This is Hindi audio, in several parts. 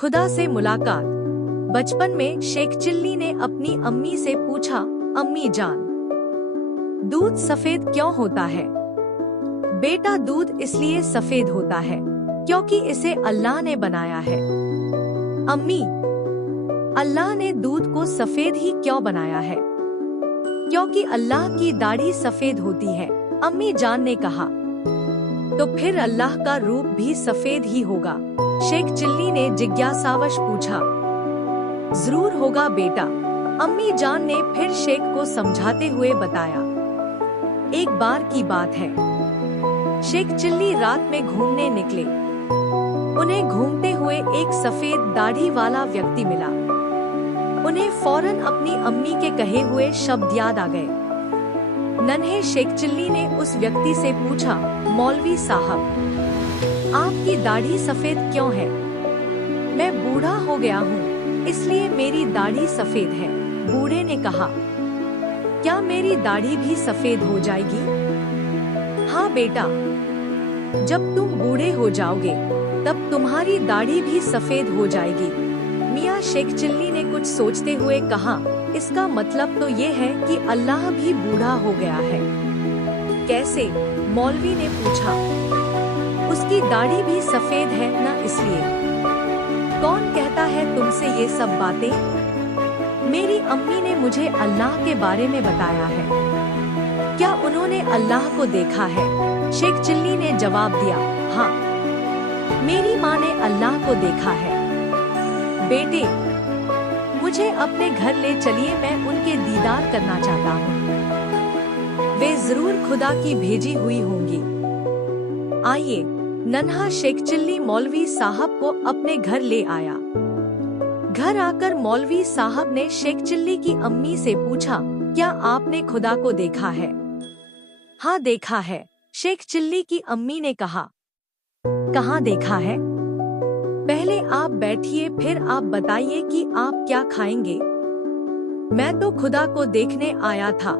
खुदा से मुलाकात। बचपन में शेख चिल्ली ने अपनी अम्मी से पूछा, अम्मी जान, दूध सफेद क्यों होता है? बेटा, दूध इसलिए सफेद होता है क्योंकि इसे अल्लाह ने बनाया है। अम्मी, अल्लाह ने दूध को सफेद ही क्यों बनाया है? क्योंकि अल्लाह की दाढ़ी सफेद होती है, अम्मी जान ने कहा। तो फिर अल्लाह का रूप भी सफेद ही होगा? शेख चिल्ली ने जिज्ञासावश पूछा। जरूर होगा बेटा, अम्मी जान ने फिर शेख को समझाते हुए बताया। एक बार की बात है, शेख चिल्ली रात में घूमने निकले। उन्हें घूमते हुए एक सफेद दाढ़ी वाला व्यक्ति मिला। उन्हें फौरन अपनी अम्मी के कहे हुए शब्द याद आ गए। नन्हे शेख चिल्ली ने उस व्यक्ति से पूछा, मौलवी साहब, आपकी दाढ़ी सफेद क्यों है? मैं बूढ़ा हो गया हूँ, इसलिए मेरी दाढ़ी सफेद है। बूढ़े ने कहा, क्या मेरी दाढ़ी भी सफेद हो जाएगी? हाँ बेटा, जब तुम बूढ़े हो जाओगे तब तुम्हारी दाढ़ी भी सफेद हो जाएगी। मियाँ शेख चिल्ली ने कुछ सोचते हुए कहा, इसका मतलब तो ये है कि अल्लाह भी बूढ़ा हो गया है। कैसे? मौलवी ने पूछा। उसकी दाढ़ी भी सफेद है ना, इसलिए। कौन कहता है तुमसे ये सब बातें? मेरी अम्मी ने मुझे अल्लाह के बारे में बताया है। क्या उन्होंने अल्लाह को देखा है? शेख चिल्ली ने जवाब दिया, हाँ, मेरी माँ ने अल्लाह को देखा है। बेटे, मुझे अपने घर ले चलिए, मैं उनके दीदार करना चाहता हूँ। वे जरूर खुदा की भेजी हुई होंगी। आइए। नन्हा शेख चिल्ली मौलवी साहब को अपने घर ले आया। घर आकर मौलवी साहब ने शेख चिल्ली की अम्मी से पूछा, क्या आपने खुदा को देखा है? हाँ देखा है, शेख चिल्ली की अम्मी ने कहा। कहाँ देखा है? पहले आप बैठिए, फिर आप बताइए कि आप क्या खाएंगे। मैं तो खुदा को देखने आया था,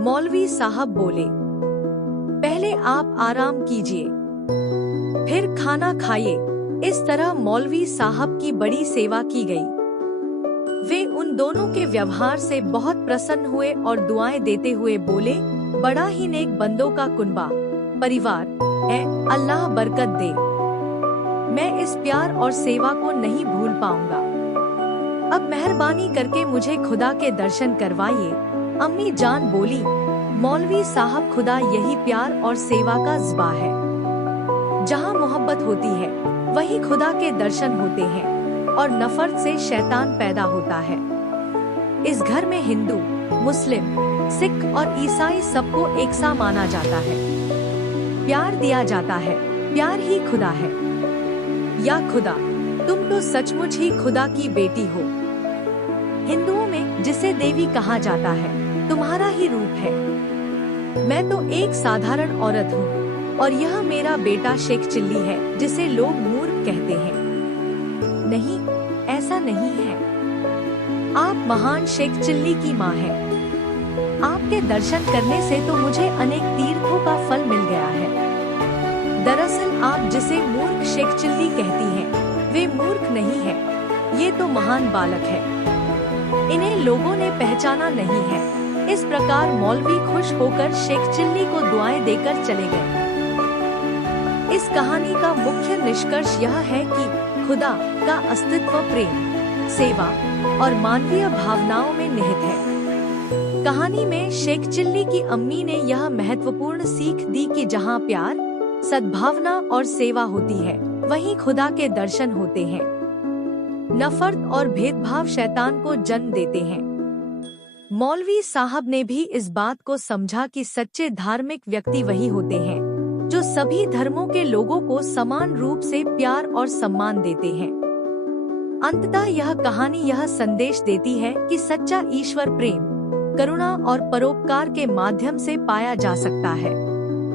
मौलवी साहब बोले। पहले आप आराम कीजिए, फिर खाना खाइए। इस तरह मौलवी साहब की बड़ी सेवा की गई। वे उन दोनों के व्यवहार से बहुत प्रसन्न हुए और दुआएं देते हुए बोले, बड़ा ही नेक बंदों का कुनबा परिवार है, अल्लाह बरकत दे। मैं इस प्यार और सेवा को नहीं भूल पाऊंगा। अब मेहरबानी करके मुझे खुदा के दर्शन करवाइए, अम्मी जान बोली। मौलवी साहब, खुदा यही प्यार और सेवा का ज़बा है। जहाँ मोहब्बत होती है वहीं खुदा के दर्शन होते हैं और नफरत से शैतान पैदा होता है। इस घर में हिंदू, मुस्लिम, सिख और ईसाई सबको एक सा माना जाता है। प्यार दिया जाता है, प्यार ही खुदा है। या खुदा, तुम तो सचमुच ही खुदा की बेटी हो। हिंदुओं में जिसे देवी कहा जाता है तुम्हारा ही रूप है। मैं तो एक साधारण औरत हूँ और यह मेरा बेटा शेख चिल्ली है, जिसे लोग मूर्ख कहते हैं। नहीं, ऐसा नहीं है। आप महान शेख चिल्ली की माँ हैं। आपके दर्शन करने से तो मुझे अनेक तीर्थों का फल मिल गया है। दरअसल आप जिसे मूर्ख शेख चिल्ली कहती हैं, वे मूर्ख नहीं है, ये तो महान बालक है। इन्हें लोगों ने पहचाना नहीं है। इस प्रकार मौलवी खुश होकर शेख चिल्ली को दुआएं देकर चले गए। इस कहानी का मुख्य निष्कर्ष यह है कि खुदा का अस्तित्व प्रेम, सेवा और मानवीय भावनाओं में निहित है। कहानी में शेख चिल्ली की अम्मी ने यह महत्वपूर्ण सीख दी कि जहाँ प्यार, सद्भावना और सेवा होती है, वहीं खुदा के दर्शन होते हैं। नफरत और भेदभाव शैतान को जन्म देते हैं। मौलवी साहब ने भी इस बात को समझा कि सच्चे धार्मिक व्यक्ति वही होते हैं जो सभी धर्मों के लोगों को समान रूप से प्यार और सम्मान देते हैं। अंततः यह कहानी यह संदेश देती है कि सच्चा ईश्वर प्रेम, करुणा और परोपकार के माध्यम से पाया जा सकता है।